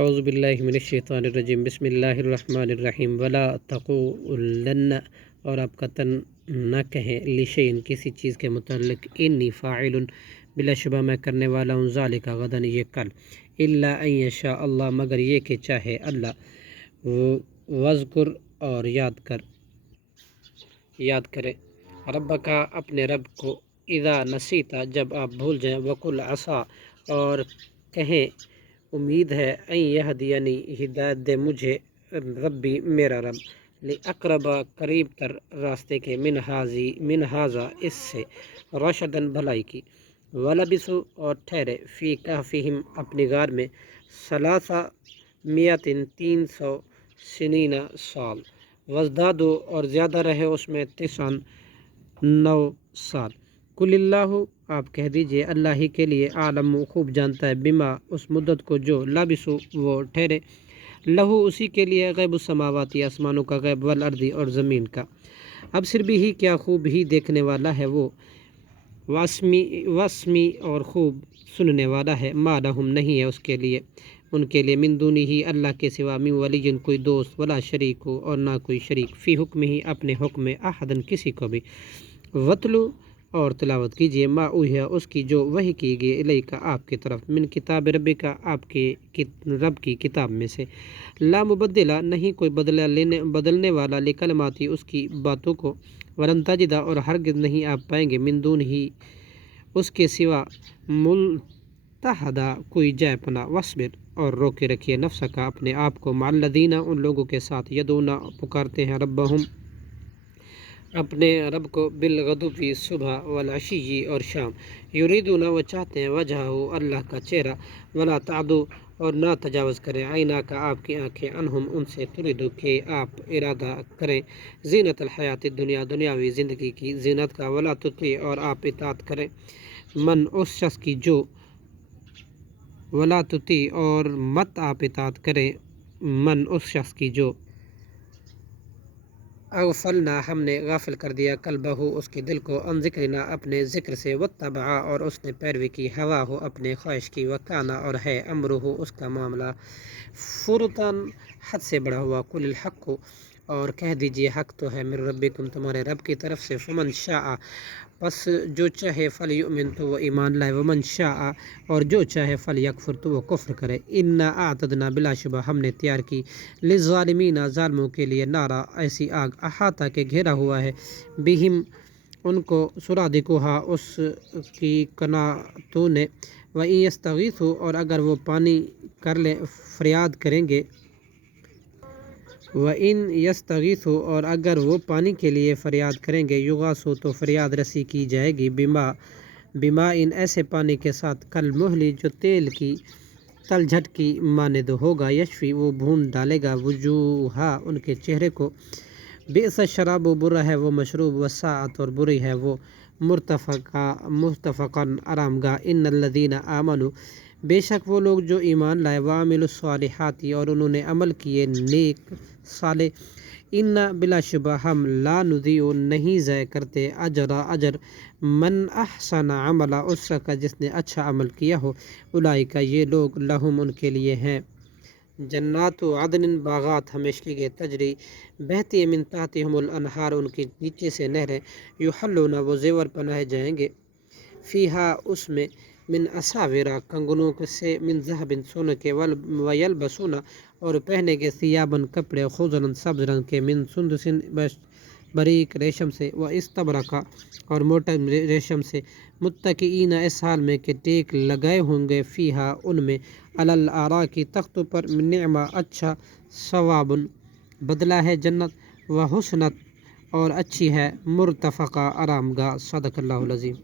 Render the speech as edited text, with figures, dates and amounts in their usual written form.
اعوذ باللہ من الشیطان الرجیم بسم اللہ الرحمن الرحیم ولا تقولن، اور آپ قطعاً نہ کہیں لشیء کسی چیز کے متعلق انی فاعل بلا شبہ میں کرنے والا ہوں ذالک غداً یہ کل، الا ان یشاء اللہ مگر یہ کہ چاہے اللہ، وذکر اور یاد کرے ربک اپنے رب کو، اذا نسیتا جب آپ بھول جائیں، وقل عسیٰ اور کہیں امید ہے، ان یہدینی ہدایت دے مجھے، ربی میرا رب، اقرب قریب تر راستے کے، من ھذا اس سے، رشدن بھلائی کی، ولبثوا اور ٹھہرے، فی کہفہم اپنی غار میں، 300 سنین سال، وازدادوا اور زیادہ رہے اس میں 9 سال، قل اللہ آپ کہہ دیجئے اللہ ہی کے لیے، عالم خوب جانتا ہے، بما اس مدت کو جو، لبثوا وہ ٹھہرے، لہو اسی کے لیے، غیب السماواتی آسمانوں کا غیب، والارض اور زمین کا، اب صرف ہی کیا خوب ہی دیکھنے والا ہے وہ، واسمی اور خوب سننے والا ہے، ما لہم نہیں ہے اس کے لیے، ان کے لیے، من دونہ ہی اللہ کے سوا، من ولی کوئی دوست، ولا شریک ہو اور نہ کوئی شریک، فی حکم ہی اپنے حکم میں، احدن کسی کو بھی، وتلو اور تلاوت کیجیے، ما اوحی اس کی جو وحی کی گئی، الیک آپ کی طرف، من کتاب ربک آپ کے رب کی کتاب میں سے، لا مبدل نہیں کوئی بدلنے والا، لکلماتی اس کی باتوں کو، ولن تجد اور ہرگز نہیں آپ پائیں گے، من دون ہی اس کے سوا، ملتحدا کوئی جائے پناہ، وصبر اور روکے رکھیے، نفس کا اپنے آپ کو، مع الذین ان لوگوں کے ساتھ، یدعون پکارتے ہیں، ربہم اپنے رب کو، بالغدوی صبح، والعشی اور شام، یریدون وہ چاہتے ہیں، وجہہ اللہ کا چہرہ، ولا تعدو اور نہ تجاوز کریں، عیناک آپ کی آنکھیں، عنہم ان سے، تریدو کہ آپ ارادہ کریں، زینت الحیات الدنیا دنیاوی زندگی کی زینت کا، ولا تطیع اور آپ اطاعت کریں، من اس شخص کی جو، ولا تطیع اور مت آپ اطاعت کریں، من اس شخص کی جو، اغفلنا ہم نے غافل کر دیا، قلبہ اس کے دل کو، ان ذکرنا اپنے ذکر سے، واتبع اور اس نے پیروی کی، ہوا ہو اپنے خواہش کی، وکانا اور ہے، امرہ اس کا معاملہ، فرطاً حد سے بڑا ہوا، قل الحق اور کہہ دیجئے حق تو ہے، من ربکم تمہارے رب کی طرف سے، فمن شاء پس جو چاہے، فلیؤمن تو وہ ایمان لائے، ومن شاء اور جو چاہے، فلیکفر تو وہ کفر کرے، انا اعتدنا بلا شبہ ہم نے تیار کی، للظالمین ظالموں کے لیے، نارا ایسی آگ، احاطہ کے گھیرا ہوا ہے، بہم ان کو، سرادقها اس کی کناتوں نے، وَإِن يَسْتَغِيثُوا اور اگر وہ پانی کر لیں، فریاد کریں گے، وَإِن يَسْتَغِيثُوا اور اگر وہ پانی کے لیے فریاد کریں گے، یغاثوا تو فریاد رسی کی جائے گی، بما ان ایسے پانی کے ساتھ، کالمہل جو تیل کی تلجھٹ کی مانند ہوگا، یشفی وہ بھون ڈالے گا، وجوہا ان کے چہرے کو، بئس الشراب برا ہے وہ مشروب، وساعت اور بری ہے وہ مرتفقاً آرام گاہ، ان الذین آمنوا بے شک وہ لوگ جو ایمان لائے، وعملوا الصالحات اور انہوں نے عمل کیے نیک صالح، ان بلا شبہ ہم، لا نضیع نہیں ضائع کرتے، اجر من احسن عملا اس کا جس نے اچھا عمل کیا ہو، اولئک یہ لوگ، لہم ان کے لیے ہیں، جنات عدن باغات ہمیشگی کے، تجری بہتی، من تحتہم الانہار ان کے نیچے سے نہریں، یحلون وہ زیور پہنائے جائیں گے، فیہا اس میں، من اساورا کنگنوں سے، من ذہب سونے کے، ویلبسون اور پہنے کے، ثیاباً کپڑے، خضرا سبز رنگ کے، من سندس باریک ریشم سے، و استبرقا اور موٹا ریشم سے، متکئین اس حال میں کہ ٹیک لگائے ہوں گے، فیہا ان میں، علی الارائک تختوں پر، نعم اچھا، ثواب بدلہ ہے جنت، و حسنت اور اچھی ہے، مرتفقہ آرام گاہ، صدق اللہ العظیم۔